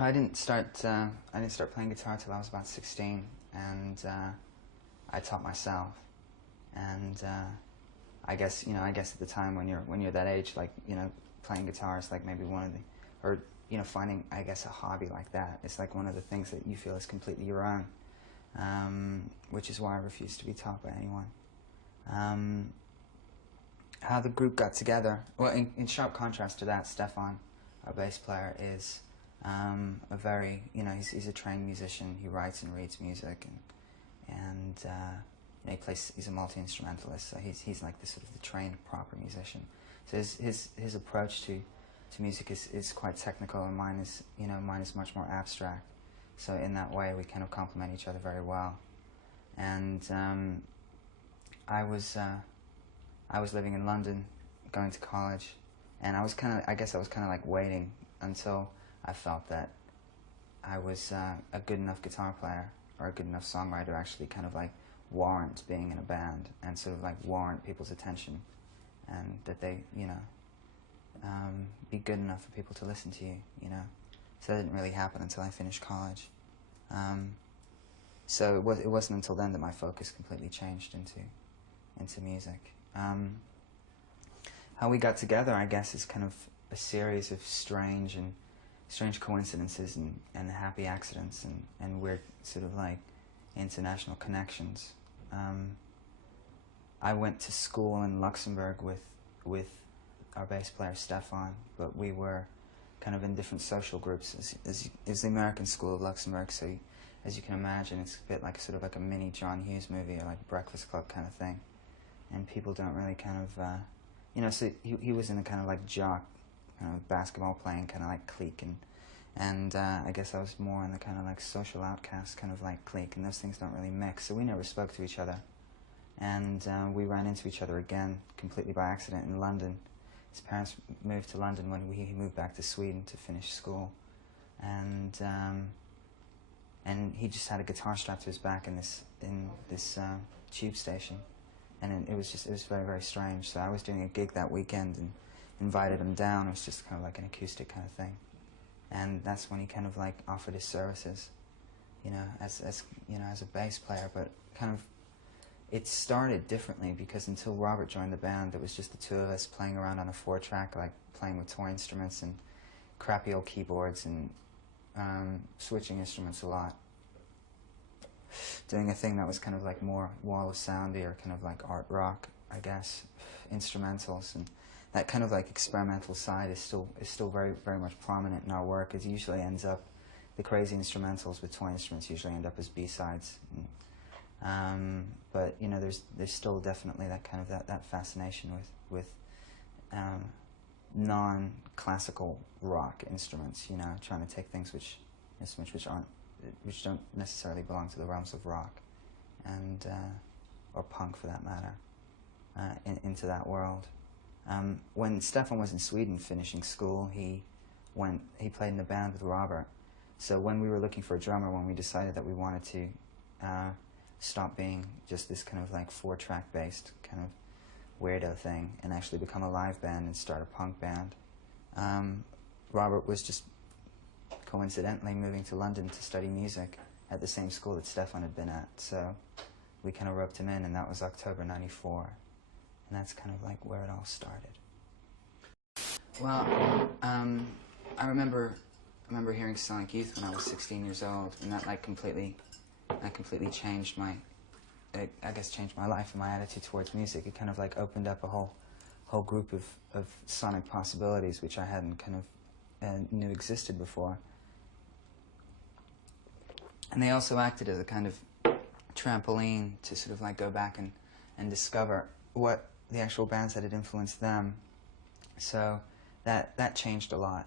I didn't start playing guitar till I was about 16, and I taught myself. And I guess at the time when you're that age, like, playing guitar is like maybe one of the, or finding, I guess, a hobby like that, it's like one of the things that you feel is completely your own, which is why I refuse to be taught by anyone. How the group got together, well, in sharp contrast to that, Stefan, our bass player, is a very, he's a trained musician. He writes and reads music, and he's a multi-instrumentalist, so he's like the sort of the trained proper musician. So his approach to music is quite technical, and mine is much more abstract. So in that way, we kind of complement each other very well. And I was living in London, going to college, and I guess I was kind of like waiting until I felt that I was a good enough guitar player or a good enough songwriter, actually kind of like warrant being in a band and sort of like warrant people's attention, and that they, be good enough for people to listen to you, So that didn't really happen until I finished college. So it wasn't until then that my focus completely changed into music. How we got together, I guess, is kind of a series of strange coincidences and happy accidents and weird sort of like international connections. I went to school in Luxembourg with our bass player Stefan, but we were kind of in different social groups. It was the American School of Luxembourg, so as you can imagine, it's a bit like sort of like a mini John Hughes movie or like Breakfast Club kind of thing. And people don't really kind of, so he was in the kind of like jock, basketball playing kind of like clique, and I guess I was more in the kind of like social outcast kind of like clique, and those things don't really mix, so we never spoke to each other. And we ran into each other again completely by accident in London. His parents moved to London when he moved back to Sweden to finish school, and he just had a guitar strapped to his back in this tube station. And it was very, very strange. So I was doing a gig that weekend and invited him down. It was just kind of like an acoustic kind of thing. And that's when he kind of like offered his services, as a bass player. But kind of, it started differently because until Robert joined the band, there was just the two of us playing around on a 4-track, like playing with toy instruments and crappy old keyboards and switching instruments a lot. Doing a thing that was kind of like more wall of soundy or kind of like art rock, I guess, instrumentals, and that kind of like experimental side is still very, very much prominent in our work. It usually ends up, the crazy instrumentals with toy instruments usually end up as B-sides. But there's still definitely that kind of that fascination with non-classical rock instruments. Trying to take things which don't necessarily belong to the realms of rock, and or punk for that matter, into that world. When Stefan was in Sweden finishing school, he played in a band with Robert. So when we were looking for a drummer, when we decided that we wanted to stop being just this kind of like 4-track based kind of weirdo thing and actually become a live band and start a punk band, Robert was just coincidentally moving to London to study music at the same school that Stefan had been at, so we kind of roped him in, and that was October '94, and that's kind of like where it all started. Well, I remember hearing Sonic Youth when I was 16 years old, and that completely changed changed my life and my attitude towards music. It kind of like opened up a whole group of sonic possibilities which I hadn't kind of knew existed before. And they also acted as a kind of trampoline to sort of like go back and discover what the actual bands that had influenced them. So that changed a lot.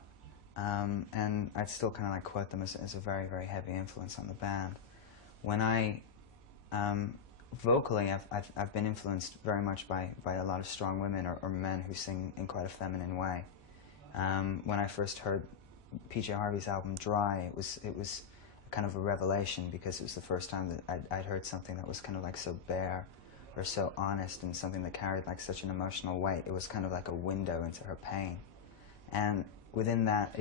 And I'd still kind of like quote them as a very, very heavy influence on the band. When I, vocally, I've been influenced very much by a lot of strong women or men who sing in quite a feminine way. When I first heard PJ Harvey's album Dry, it was kind of a revelation, because it was the first time that I'd heard something that was kind of like so bare or so honest, and something that carried like such an emotional weight. It was kind of like a window into her pain. And within that,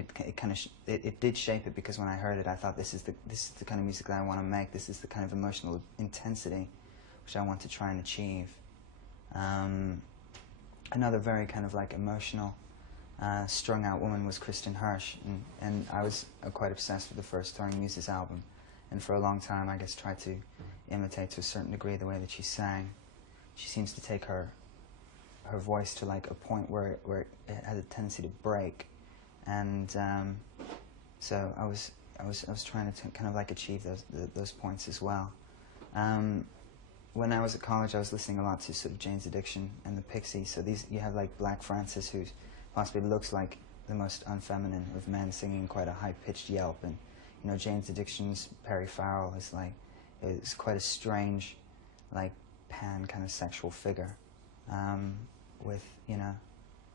it did shape it, because when I heard it, I thought this is the kind of music that I want to make. This is the kind of emotional intensity which I want to try and achieve. Another very kind of like emotional, strung out woman was Kristen Hirsch, and I was quite obsessed with the first Throwing Muses album, and for a long time I guess tried to imitate to a certain degree the way that she sang. She seems to take her voice to like a point where it has a tendency to break, and so I was trying to kind of like achieve those points as well. When I was at college, I was listening a lot to sort of Jane's Addiction and the Pixies. So you have like Black Francis, who possibly looks like the most unfeminine of men, singing quite a high-pitched yelp, and you know, Jane's Addiction's Perry Farrell is quite a strange, like pan kind of sexual figure, with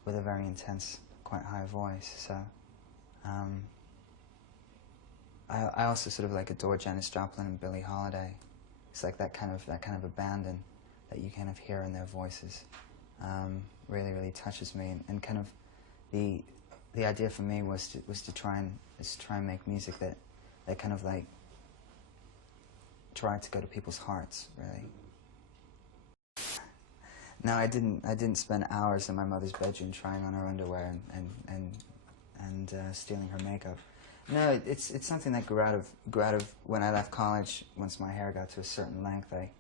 a very intense, quite high voice. So I also sort of like adore Janis Joplin and Billie Holiday. It's like that kind of abandon that you kind of hear in their voices really, really touches me, and kind of the idea for me was to try and make music that kind of like tried to go to people's hearts, really. No, I didn't spend hours in my mother's bedroom trying on her underwear and stealing her makeup. No, it's something that grew out of when I left college. Once my hair got to a certain length, I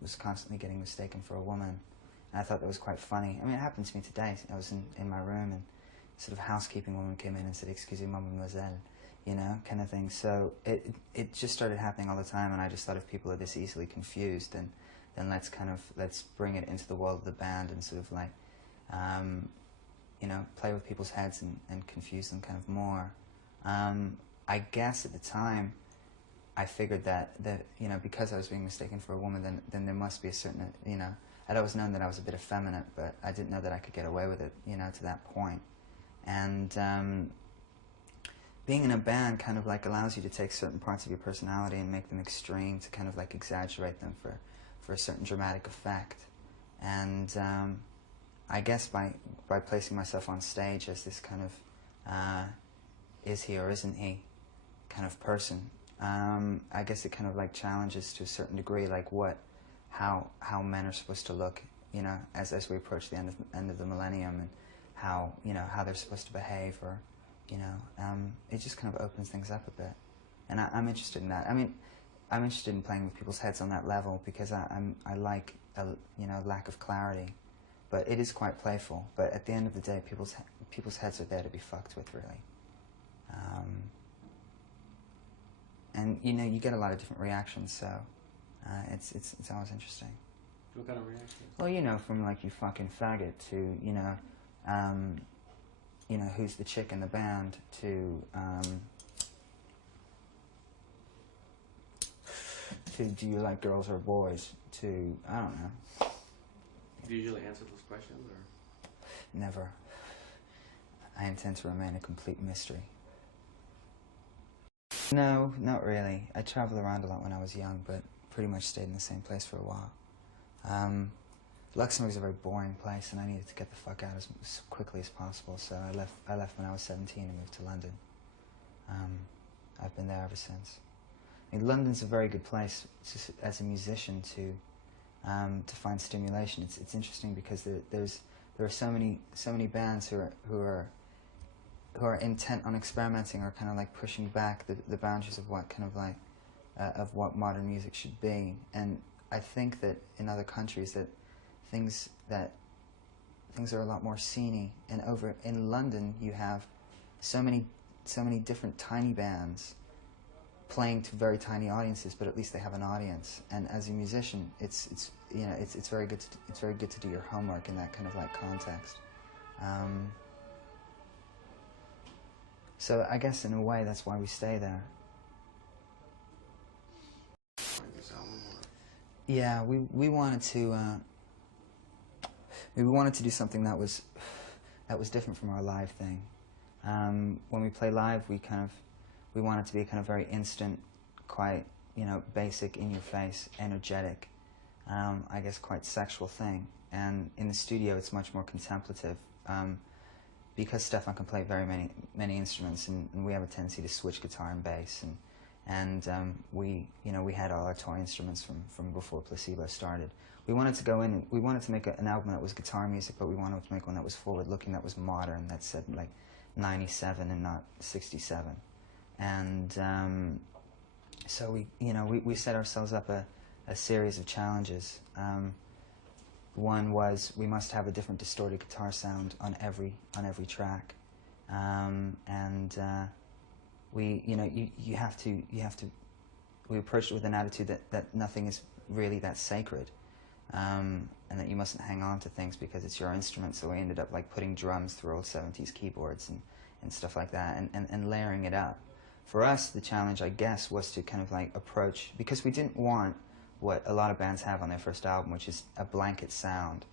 was constantly getting mistaken for a woman, and I thought that was quite funny. I mean, it happened to me today. I was in my room, and sort of housekeeping woman came in and said, "Excuse me, mademoiselle," you know, kind of thing. So it just started happening all the time, and I just thought if people are this easily confused, then let's bring it into the world of the band and sort of like play with people's heads and confuse them kind of more. I guess at the time, I figured that because I was being mistaken for a woman, then there must be a certain, I'd always known that I was a bit effeminate, but I didn't know that I could get away with it, to that point. And being in a band kind of like allows you to take certain parts of your personality and make them extreme, to kind of like exaggerate them for a certain dramatic effect. And I guess by placing myself on stage as this kind of is he or isn't he kind of person, I guess it kind of like challenges to a certain degree like how men are supposed to look, as we approach the end of the millennium, and how they're supposed to behave, or it just kind of opens things up a bit, and I'm interested in that. I mean, I'm interested in playing with people's heads on that level, because I like lack of clarity, but it is quite playful. But at the end of the day, people's heads are there to be fucked with, really. And you get a lot of different reactions, so it's always interesting. What kind of reactions? Well, from like you fucking faggot to who's the chick in the band to do you like girls or boys to I don't know. Do you usually answer those questions, or? Never. I intend to remain a complete mystery. No, not really. I traveled around a lot when I was young, but pretty much stayed in the same place for a while. Luxembourg's a very boring place, and I needed to get the fuck out as quickly as possible, so I left when I was 17 and moved to London. I've been there ever since. I mean, London's a very good place as a musician to find stimulation. It's interesting because there are so many bands who are intent on experimenting, or kind of like pushing back the boundaries of what kind of like of what modern music should be. And I think that in other countries that things are a lot more sceney. And over in London, you have so many different tiny bands playing to very tiny audiences, but at least they have an audience. And as a musician, it's very good to do your homework in that kind of like context. So I guess in a way that's why we stay there. Yeah, we wanted to do something that was different from our live thing. When we play live, we want it to be a kind of very instant, quite basic, in your face, energetic, I guess quite sexual thing. And in the studio, it's much more contemplative. because Stefan can play very many instruments, and we have a tendency to switch guitar and bass, and we had all our toy instruments from before Placebo started. We wanted to go in and we wanted to make an album that was guitar music, but we wanted to make one that was forward looking, that was modern, that said like 97 and not 67. And so we set ourselves up a series of challenges. One was we must have a different distorted guitar sound on every track, we approached it with an attitude that nothing is really that sacred, and that you mustn't hang on to things because it's your instrument. So we ended up like putting drums through old 70s keyboards and stuff like that, and layering it up. For us, the challenge, I guess, was to kind of like approach, because we didn't want what a lot of bands have on their first album, which is a blanket sound.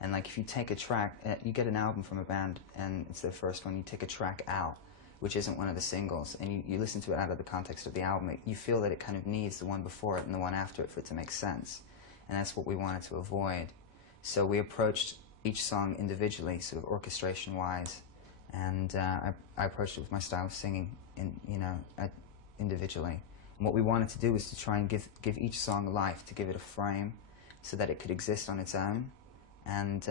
And like if you take a track, you get an album from a band and it's their first one, you take a track out, which isn't one of the singles, and you listen to it out of the context of the album, you feel that it kind of needs the one before it and the one after it for it to make sense. And that's what we wanted to avoid. So we approached each song individually, sort of orchestration-wise, and I approached it with my style of singing individually. And what we wanted to do was to try and give each song life, to give it a frame so that it could exist on its own. And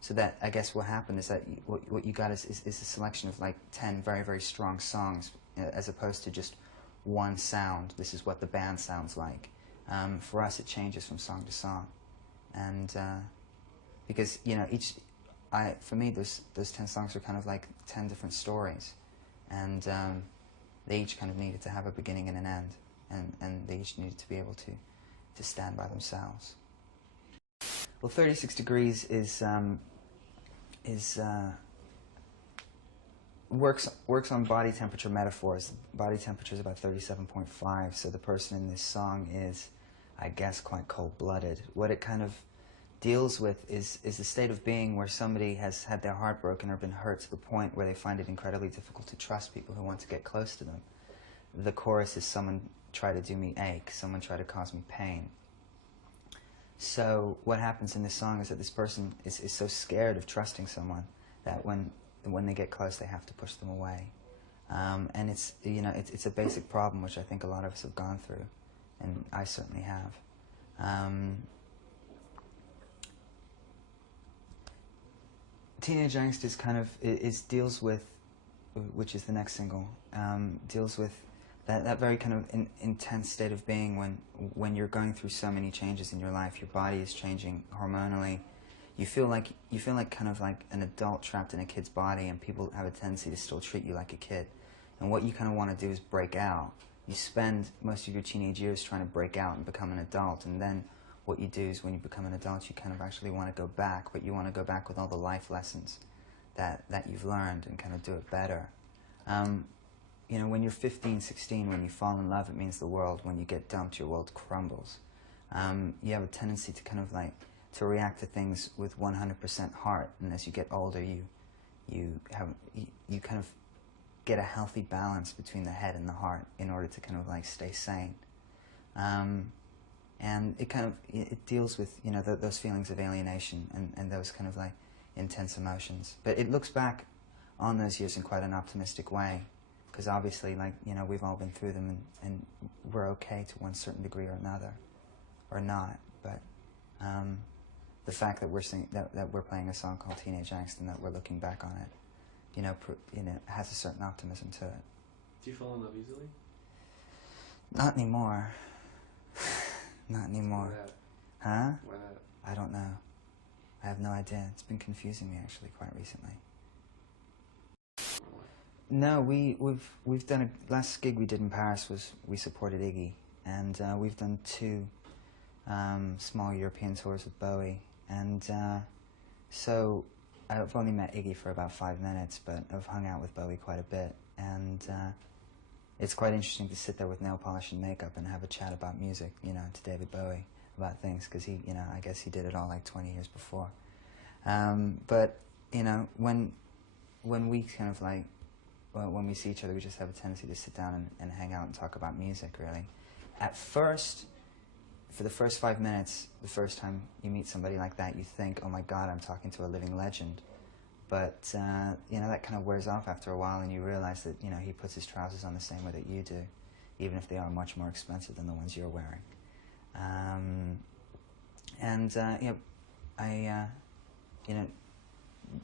so that, I guess what happened is that what you got is a selection of like 10 very, very strong songs, as opposed to just one sound. This is what the band sounds like. For us, it changes from song to song. And because, for me, those 10 songs are kind of like 10 different stories. And they each kind of needed to have a beginning and an end. And they each needed to be able to stand by themselves. Well, 36 Degrees works on body temperature metaphors. Body temperature is about 37.5, so the person in this song is, I guess, quite cold-blooded. What it kind of deals with is the state of being where somebody has had their heart broken or been hurt to the point where they find it incredibly difficult to trust people who want to get close to them. The chorus is, someone try to do me ache, someone try to cause me pain. So what happens in this song is that this person is so scared of trusting someone that when they get close, they have to push them away. And it's a basic problem which I think a lot of us have gone through, and I certainly have. Teenage Angst is kind of deals with, which is the next single, deals with that very kind of intense state of being when you're going through so many changes in your life. Your body is changing hormonally. You feel like kind of like an adult trapped in a kid's body, and people have a tendency to still treat you like a kid. And what you kind of want to do is break out. You spend most of your teenage years trying to break out and become an adult, and then what you do is when you become an adult, you kind of actually want to go back, but you want to go back with all the life lessons that you've learned and kind of do it better. When you're 15, 16, when you fall in love, it means the world. When you get dumped, your world crumbles. You have a tendency to kind of like to react to things with 100% heart, and as you get older, you kind of get a healthy balance between the head and the heart in order to kind of like stay sane. And it deals with those feelings of alienation and those kind of like intense emotions. But it looks back on those years in quite an optimistic way, because obviously, we've all been through them, and we're okay to one certain degree or another, or not. But the fact that we're playing a song called Teenage Angst and that we're looking back on it, has a certain optimism to it. Do you fall in love easily? Not anymore. Not anymore. Why that? Huh? Why not? I don't know. I have no idea. It's been confusing me actually quite recently. No, we've done last gig we did in Paris was we supported Iggy, and we've done 2 small European tours with Bowie, and so I've only met Iggy for about 5 minutes, but I've hung out with Bowie quite a bit, and it's quite interesting to sit there with nail polish and makeup and have a chat about music, to David Bowie about things, because he, I guess he did it all like 20 years before. But when we kind of like, when we see each other, we just have a tendency to sit down and hang out and talk about music, really. At first, for the first 5 minutes, the first time you meet somebody like that, you think, oh my God, I'm talking to a living legend. But you know, that kind of wears off after a while, and you realize that, you know, he puts his trousers on the same way that you do, even if they are much more expensive than the ones you're wearing. You know, you know,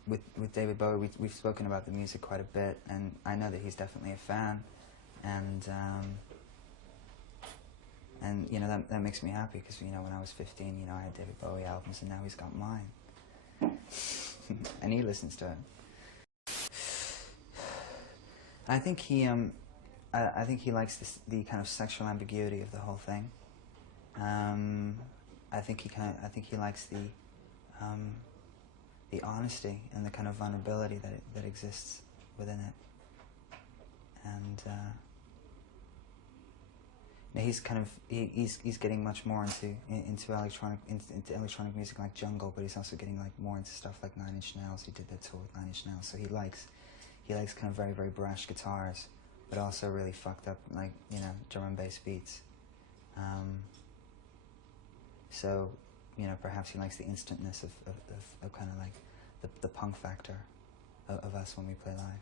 with David Bowie, we've spoken about the music quite a bit, and I know that he's definitely a fan, and you know, that makes me happy, because, you know, when I was 15, you know, I had David Bowie albums, and now he's got mine. And he listens to it. I think he likes the kind of sexual ambiguity of the whole thing. I think he likes the honesty and the kind of vulnerability that exists within it. And he's kind of he's getting much more into electronic music like jungle, but he's also getting like more into stuff like 9 Inch Nails. He did that tour with 9 Inch Nails, so he likes kind of very, very brash guitars, but also really fucked up, like, you know, drum and bass beats. So, you know, perhaps he likes the instantness of kind of like the punk factor of us when we play live.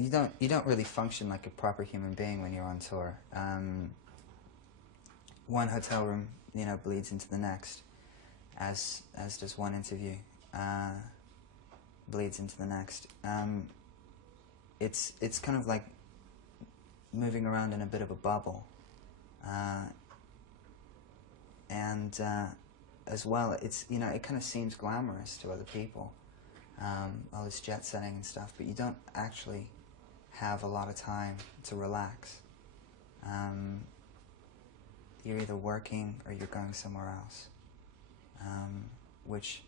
You don't really function like a proper human being when you're on tour. One hotel room, you know, bleeds into the next, as does one interview bleeds into the next. It's kind of like moving around in a bit of a bubble, and as well, it's, you know, it kind of seems glamorous to other people, all this jet setting and stuff, but you don't actually have a lot of time to relax. You're either working or you're going somewhere else, which,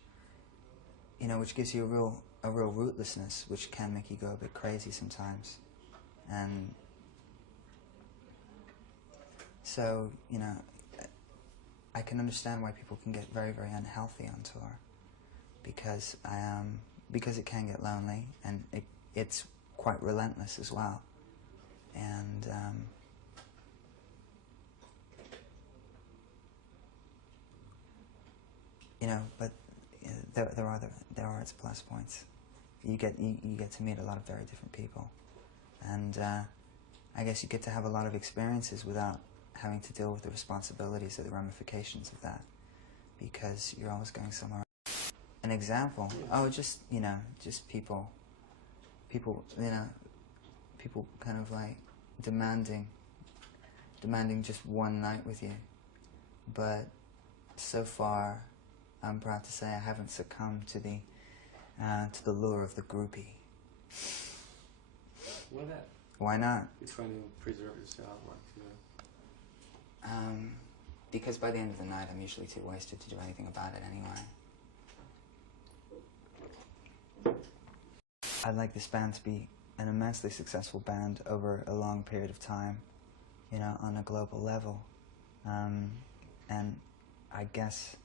you know, which gives you a real rootlessness, which can make you go a bit crazy sometimes. And so, you know, I can understand why people can get very, very unhealthy on tour, because it can get lonely, and it's quite relentless as well. And you know, but there are its plus points. You get to meet a lot of very different people, and I guess you get to have a lot of experiences without having to deal with the responsibilities or the ramifications of that, because you're always going somewhere. An example? Oh, just, you know, just people, you know, people kind of like demanding just one night with you. But so far, I'm proud to say I haven't succumbed to the lure of the groupie. Why not? Why not? You're trying to preserve yourself, like, you know. Because by the end of the night, I'm usually too wasted to do anything about it anyway. I'd like this band to be an immensely successful band over a long period of time, you know, on a global level. And I guess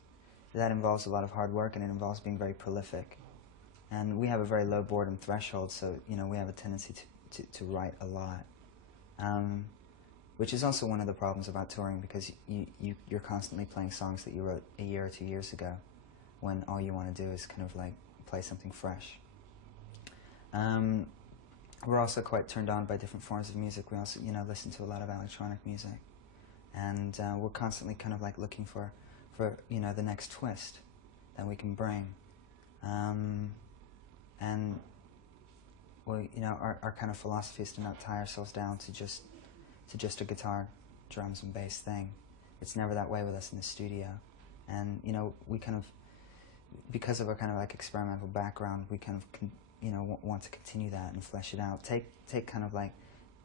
that involves a lot of hard work, and it involves being very prolific. And we have a very low boredom threshold, so, you know, we have a tendency to write a lot. Which is also one of the problems about touring, because you're constantly playing songs that you wrote a year or 2 years ago, when all you want to do is kind of like play something fresh. We're also quite turned on by different forms of music. We also, you know, listen to a lot of electronic music, and we're constantly kind of like looking for you know, the next twist that we can bring. And we, you know, our kind of philosophy is to not tie ourselves down to just a guitar, drums and bass thing. It's never that way with us in the studio. And, you know, we kind of, because of our kind of like experimental background, we kind of, you know, want to continue that and flesh it out. Take kind of like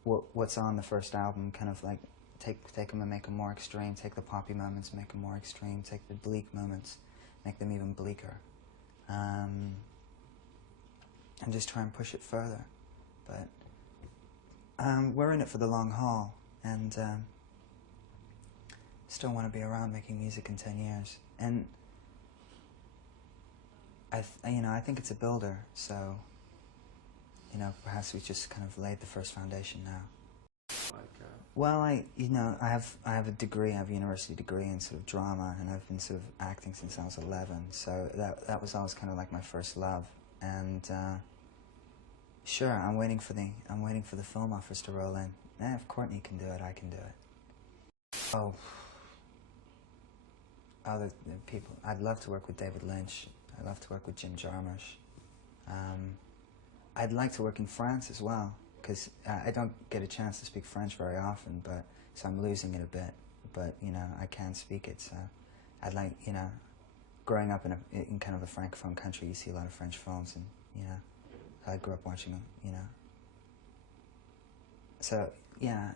what's on the first album, kind of like take them and make them more extreme. Take the poppy moments, make them more extreme. Take the bleak moments, make them even bleaker. And just try and push it further. But we're in it for the long haul, and still want to be around making music in 10 years. And you know, I think it's a builder, so, you know, perhaps we just kind of laid the first foundation now. Like, Well, I have a degree, I have a university degree in sort of drama, and I've been sort of acting since I was 11. So that was always kind of like my first love. And sure, I'm waiting for the film offers to roll in. If Courtney can do it, I can do it. Oh, the people. I'd love to work with David Lynch. I'd love to work with Jim Jarmusch. I'd like to work in France as well, because I don't get a chance to speak French very often, so I'm losing it a bit. But I can speak it, so I'd like, growing up in kind of a francophone country, you see a lot of French films, and I grew up watching them, So yeah,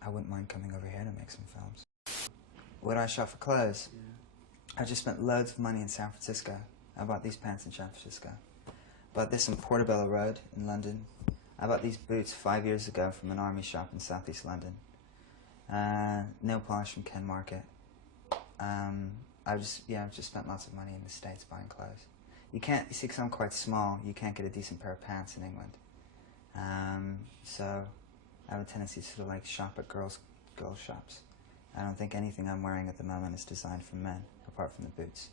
I wouldn't mind coming over here to make some films. What I shot for clothes? Yeah. I just spent loads of money in San Francisco. I bought these pants in San Francisco. Bought this on Portobello Road in London. I bought these boots 5 years ago from an army shop in southeast London. Nail polish from Ken Market. I've just spent lots of money in the States buying clothes. You see, because I'm quite small, you can't get a decent pair of pants in England. So I have a tendency to sort of like shop at girls' shops. I don't think anything I'm wearing at the moment is designed for men, apart from the boots.